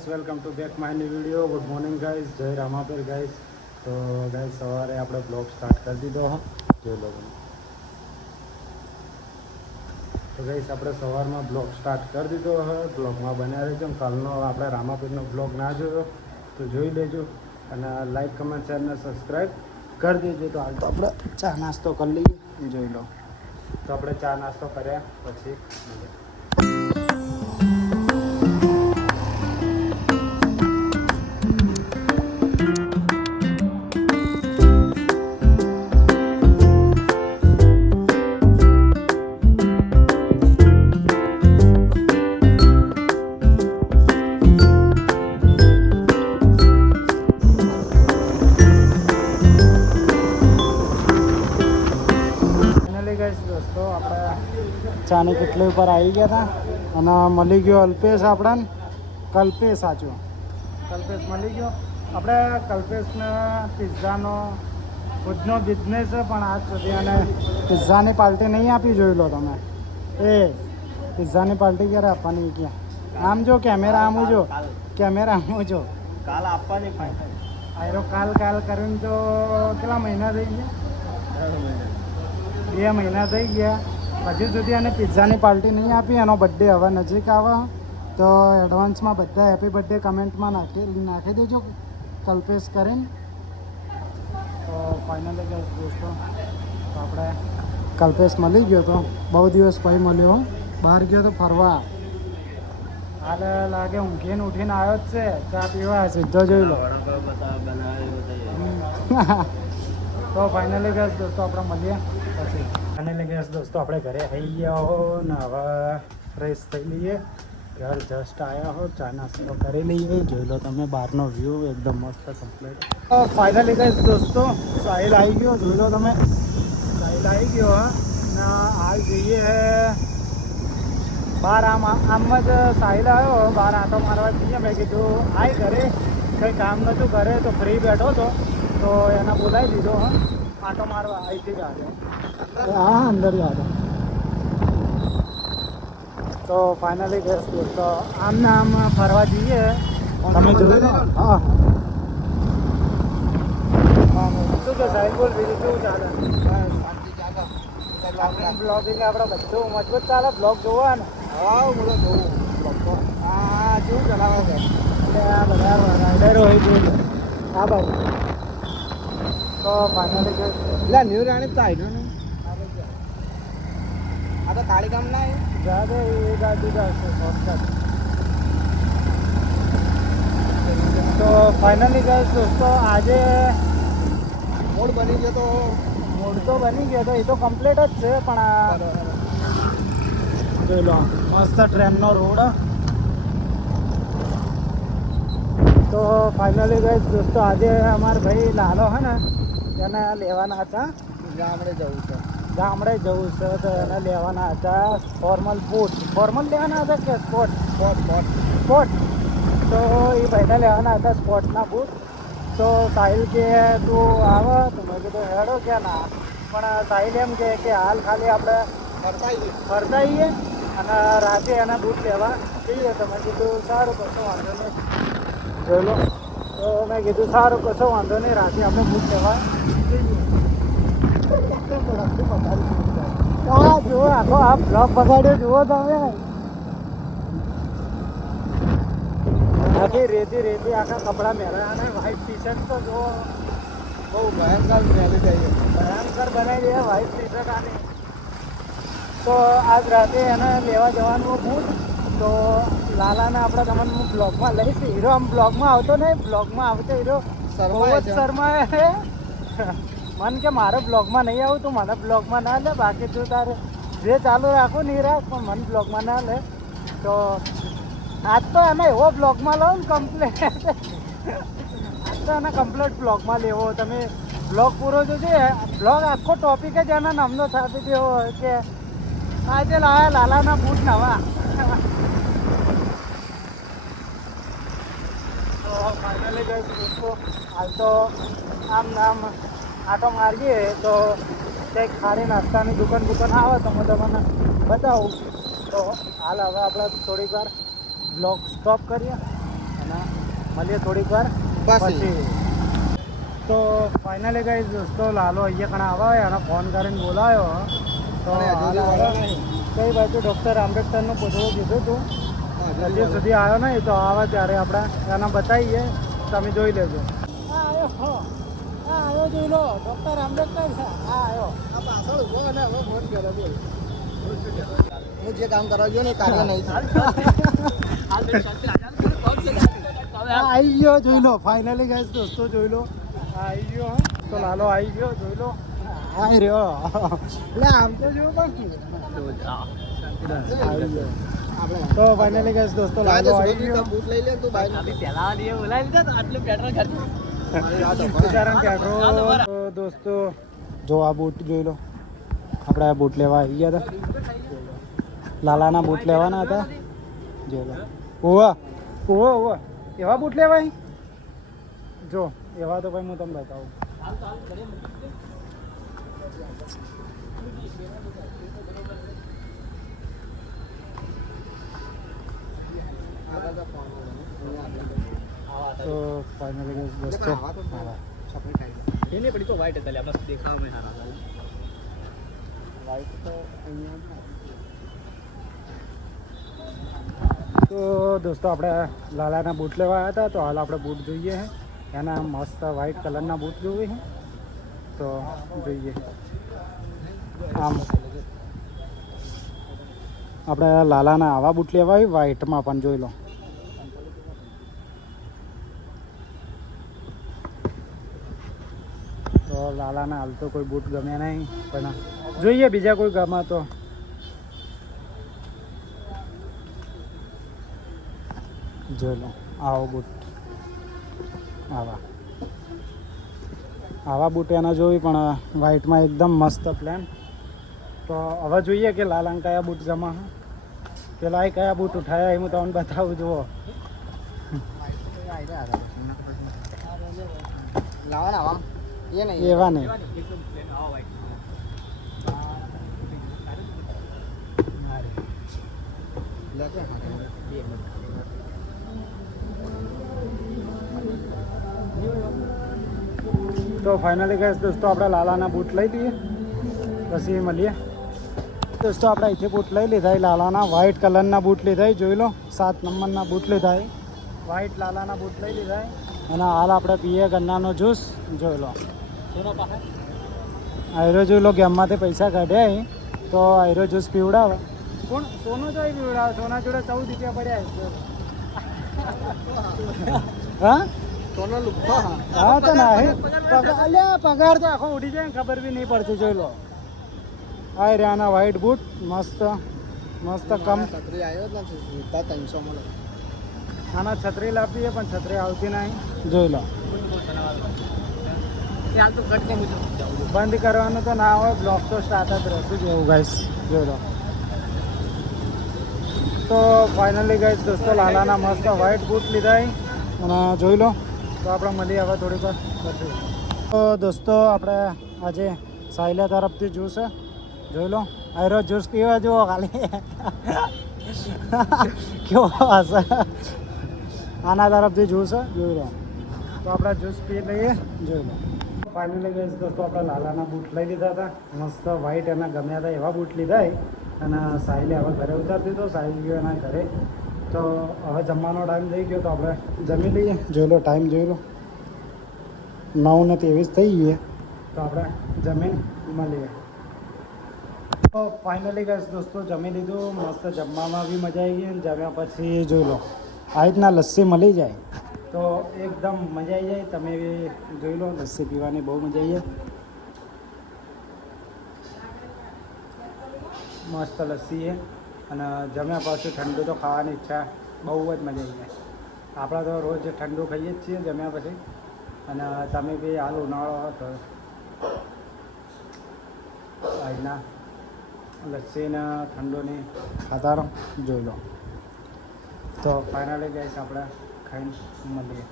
Guys welcome to back my new video. Good morning guys, જય Ramapir guys. તો guys સવારે આપણે બ્લોગ સ્ટાર્ટ કરી દીધો હા જોઈ લો તમે. તો ગાઈસ આપણે સવારમાં બ્લોગ સ્ટાર્ટ કરી દીધો હવે. બ્લોગમાં બન્યા રહેજો. કાલનો આપણે રામાપીરનો બ્લોગ ના જોયો તો જોઈ લેજો અને લાઈક કમેન્ટ શેર ને સબસ્ક્રાઈબ કરી દેજો. તો હાલ તો આપણે ચા નાસ્તો કરી લઈએ, જોઈ લો. તો આપણે ચા નાસ્તો કર્યા પછી દોસ્તો આપણે ચાની કેટલી ઉપર આવી ગયા હતા અને મળી ગયો અલ્પેશ આપણને. કલ્પેશ સાચો કલ્પેશ મળી ગયો. આપણે કલ્પેશને પિઝાનો ખુદનો બિઝનેસ છે પણ આજ સુધી અને પિઝાની પાર્ટી નહીં આપી. જોઈ લો તમે. એ પિઝાની પાર્ટી ક્યારે આપવાની ક્યાં? આમ જો કેમેરા આમ જો, કેમેરા આમ જો. કાલ આપવાની ફાઇનલ. આયરો કાલ કરીને તો કેટલા મહિના થઈ ગયા? 2 મહિના થઈ ગયા. હજી સુધી એને પિઝાની પાર્ટી નહીં આપી. એનો બર્થડે હવે નજીક આવે તો એડવાન્સમાં બધા હેપી બર્થડે કમેન્ટમાં નાખી દેજો કલ્પેશ કરીને. તો ફાઇનલી ગઈ દોસ્તો તો આપણે કલ્પેશ મળી ગયો તો બહુ દિવસ પછી મળ્યો. બહાર ગયો તો ફરવા. હાલ લાગે ઊંઘીને ઉઠીને આવ્યો જ છે. ચા પીવા સીધો જોઈ લો. તો ફાઇનલી ગેસ દોસ્તો આપણે મળીએ પછી. ફાઇનલી ગેસ દોસ્તો આપણે ઘરે આવી ગયા હો ને હવે ફ્રેશ થઈ લઈએ. ઘર જસ્ટ આવ્યા હો, ચા નાસ્તો કરી લઈએ. જોઈ લો તમે બહારનો વ્યૂ એકદમ મસ્ત કમ્પ્લીટ. ફાઇનલી ગેસ દોસ્તો સાહિલ આવી ગયો. જોઈ લો તમે સાહિલ આવી ગયો હા. ને હાલ જઈએ બહાર. આમ જ સાહિલ આવ્યો બહાર આંટો મારવા જઈએ. મેં કીધું આય ઘરે કંઈ કામ નહોતું ઘરે તો ફ્રી બેઠો હતો તો એને બોલાવી દીધો હા આંટો મારવા. અહીંથી જ આવ્યો. હા અંદર જ આવ્યો. તો ફાઇનલી ગેસ દોસ્તો આમ ને આમ ફરવા જઈએ. તમે જોયું ને? હા શું કે સાહેબ બોલ બીજું કેવું ચાલે? બ્લોગિંગ આપણે બધું મજબૂત ચાલે. બ્લોગ જોવો ને? હા બોલો જોવું બ્લોગ તો. હા શું ચલાવો છે એટલે આ બધા રાઇડરો હોય જોઈ આ બાજુ. તો ફાઇનલી ગેસ એટલે ન્યૂ રાણી તો આવ્યો ને. આ તો કાળી ગામ ના જા દે એ ગાડી જશે શોર્ટકટ. તો ફાઇનલી ગેસ દોસ્તો આજે મોડ બની ગયો તો મૂડ તો બની ગયો તો એ તો કમ્પ્લીટ જ છે પણ આ જોઈ લો મસ્ત ટ્રેનનો રોડ. તો ફાઇનલી ગઈ દોસ્તો આજે અમારા ભાઈ લાલો હે ને એને લેવાના હતા. ગામડે જવું છે. ગામડે જવું છે તો એને લેવાના હતા ફોર્મલ બૂટ. ફોર્મલ લેવાના હતા કે સ્પોર્ટ? સ્પોર્ટ. તો એ ભાઈને લેવાના હતા સ્પોર્ટના બૂટ. તો સાહિલ કે તું આવે તો મેં કીધું હેડો કે ના. પણ સાહિલ એમ કે હાલ ખાલી આપણે ફરતા આવીએ અને રાતે એના બૂટ લેવા જઈએ. તો મેં કીધું સારું કશો વાંધો નહીં. જોઈ લો. તો મેં કીધું સારું કશો વાંધો નહીં રાતે આપણે બૂટ લેવા જઈએ. હા જુઓ આખો આ બ્લોક બગાડ્યો જુઓ તમે. આખી રેતી આખા કપડાં મેળવ્યા અને વ્હાઈટ ટી શર્ટ તો જુઓ બહુ ભયંકર મેલી થઈ ભયંકર બનાવી દે વ્હાઈટ ટી શર્ટ આની. તો આજ રાતે એને લેવા જવાનું બૂટ. તો લાલાને આપણે તમને હું બ્લોગમાં લઈશ. હીરો આમ બ્લોગમાં આવતો નહીં, બ્લોગમાં આવતો હીરો બહુ જ શરમાય છે. મન કે મારે બ્લોગમાં નહીં આવું તું મને બ્લોગમાં ના લે. બાકી તું તારે જે ચાલુ રાખું નહીં રાખ પણ મને બ્લોગમાં ના લે. તો આજ તો એને એવો બ્લોગમાં લો ને કમ્પ્લેટ. આજ તો એને કમ્પ્લેટ બ્લોગમાં લેવો. તમે બ્લોગ પૂરો જોજો. બ્લોગ આખો ટોપિક જ એના નામનો થતી દેવો હોય કે આજે લાયા લાલાના બૂટ નવા. તો ફાઇનલી ગઈ દોસ્તો હાલ તો આમ નામ આટો મારીએ તો કંઈક ખારી નાસ્તાની દુકાન આવે તો હું તમને બતાવું. તો હાલ હવે આપણે થોડીક વાર બ્લોગ સ્ટોપ કરીએ અને મળીએ થોડીક વાર પછી. તો ફાઇનલી ગાઈસ દોસ્તો લાલો અહીંયા કણા આવ્યા હોય અને ફોન કરીને બોલાયો તો અને હજુ સુધી હાલ વળ્યો નહીં. કઈ બાજુ ડૉક્ટર આંબેડકરનું પૂછવું કીધું હતું હજી સુધી આવ્યો નહીં તો આવે ત્યારે આપણે એને બતાવીએ તમે જોઈ લેજો હા આવ્યો જોઈ લો ડૉક્ટર આંબેડકર છે હા આવ્યો આ પાછળ ઉભો અને હવે ફોન કર્યો બોલ. હું જે કામ કરવા ગયો ને એ કાર્ય નહીં થયું. આવી ગયો જોઈ લો ફાઇનલી ગાઈસ દોસ્તો જોઈ લો આવી ગયો હા. તો લાલો આવી ગયો જોઈ લો આવી રહ્યો એટલે આમ તો જોયું પણ આવી ગયો આપણે તો ફાઇનલી ગાઈસ દોસ્તો લાલો આવી ગયો બૂટ લઈ લે તું બાઈક બિચારાને પેટ્રોલ તો દોસ્તો જો આ બૂટ જોઈ લો આપણે આ બૂટ લેવા આવી ગયા હતા લાલાના બૂટ લેવાના હતા જોઈ લો ઓવા ઓવા ઓવા એવા બૂટ લેવાય જો એવા તો ભાઈ હું તમને બતાવું તો ફાઇનલી દોસ્તો તો દોસ્તો આપણે લાલાના બૂટ લેવા આવ્યા હતા તો હાલ આપણે બૂટ જોઈએ છે એના મસ્ત વ્હાઈટ કલરના બૂટ જોઈએ છે તો જોઈએ આમ આપણે લાલાના આવા બૂટ લેવા હોય વ્હાઈટમાં પણ જોઈ લો તો લાલાના હાલ તો કોઈ બૂટ ગમે નહીં પણ જોઈએ બીજા કોઈ ગમે તો જોઈ લો આવો બૂટ આવા બૂટ એના જોઈ પણ વ્હાઈટમાં એકદમ મસ્ત પ્લાન તો હવે જોઈએ કે લાલાને કયા બૂટ ગમે પેલા એ કયા બૂટ ઉઠાયા એ હું તમને બતાવું જુઓ લાવવાના આમ એ નહીં એવા નહીં તો ફાઇનલી ગેસ દોસ્તો આપણે લાલાના બૂટ લઈ લઈએ પછી મળીએ દોસ્તો આપણે અહીંથી બૂટ લઈ લીધા લાલાના વ્હાઈટ કલરના બૂટ લીધા જોઈ લો 7 નંબરના બૂટ લીધા વ્હાઈટ લાલાના બૂટ લઈ લીધા અને હાલ આપણે પીએ ગન્નાનો જ્યુસ જોઈ લો આયરો જોઈ લો ગેમમાંથી પૈસા કાઢ્યા તો આયરો જ્યુસ પીવડાવે કોણ સોનો જોઈ પીવડાવે સોના જોડે 14 રૂપિયા પડ્યા હા સોનો લુખ્ખો હા તો ના અલ્યા પગાર તો આખો ઉડી જાય ને ખબર બી નહીં પડતી જોઈ લો આ રહ્યાના વ્હાઈટ બૂટ મસ્ત મસ્ત કમ છત્રી આવ્યો જ નથી સીધા 300 મળે આના છત્રી લાવીએ પણ છત્રી આવતી નહીં જોઈ લો બંધ કરવાનું તો ના હોય બ્લોક તો સ્ટાર્ટ જ રહેતું જેવું ગાઈસ જોઈ લો તો ફાઇનલી ગાઈસ દોસ્તો લાલાના મસ્ત વ્હાઈટ બૂટ લીધા અને જોઈ લો તો આપણે મળીએ હવે થોડીક વાર પછી તો દોસ્તો આપણે આજે સાયલા તરફથી જ્યુસ જોઈ લો આયરો જ્યુસ પીવા જુઓ ખાલી કેવો હશે આના તરફથી જ્યુસ જોઈ લો તો આપણે જ્યુસ પી લઈએ જોઈ લો ફાઇનલી ગઈ દોસ્તો આપણે લાલાના બૂટ લઈ લીધા હતા મસ્ત વ્હાઈટ એના ગમ્યા હતા એવા બૂટ લીધા અને સાહિલે હવે ઘરે ઉતારી દીધો સાહિલ ગયો એના ઘરે તો હવે જમવાનો ટાઈમ થઈ ગયો તો આપણે જમી લઈએ જોઈ લો ટાઈમ જોઈ લો 9:23 થઈ ગઈ તો આપણે જમીન મળીએ તો ફાઇનલી ગઈ દોસ્તો જમી લીધું મસ્ત જમવામાં બી મજા આવી ગઈ અને જમ્યા પછી જોઈ લો આ રીતના લસ્સી મળી જાય તો એકદમ મજા આવી જાય તમે જોઈ લો લસ્સી પીવાની બહુ મજા આવી જાય મસ્ત લસ્સી છે અને જમ્યા પછી ઠંડુ તો ખાવાની ઈચ્છા બહુ જ મજા આવી જાય આપણે તો રોજ ઠંડુ ખાઈએ જ છીએ જમ્યા પછી અને તમે બી હાલ ઉનાળો તો આજના લસ્સીને ઠંડુની ખાતા રહો જોઈ લો તો ફાઇનલી ગઈશ આપણે ખાઈને મળીએ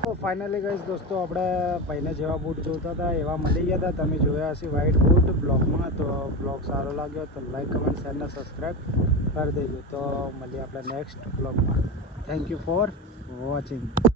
તો ફાઇનલી ગઈશ દોસ્તો આપણે પહેલે જેવા બૂટ જોતા હતા એવા મળી ગયા હતા તમે જોયા હશે વ્હાઈટ બૂટ બ્લોગમાં તો બ્લોગ સારો લાગ્યો તો લાઈક કમેન્ટ શેર અને સબસ્ક્રાઈબ કરી દેજો તો મળીએ આપણે નેક્સ્ટ બ્લોગમાં થેન્ક યુ ફોર વોચિંગ.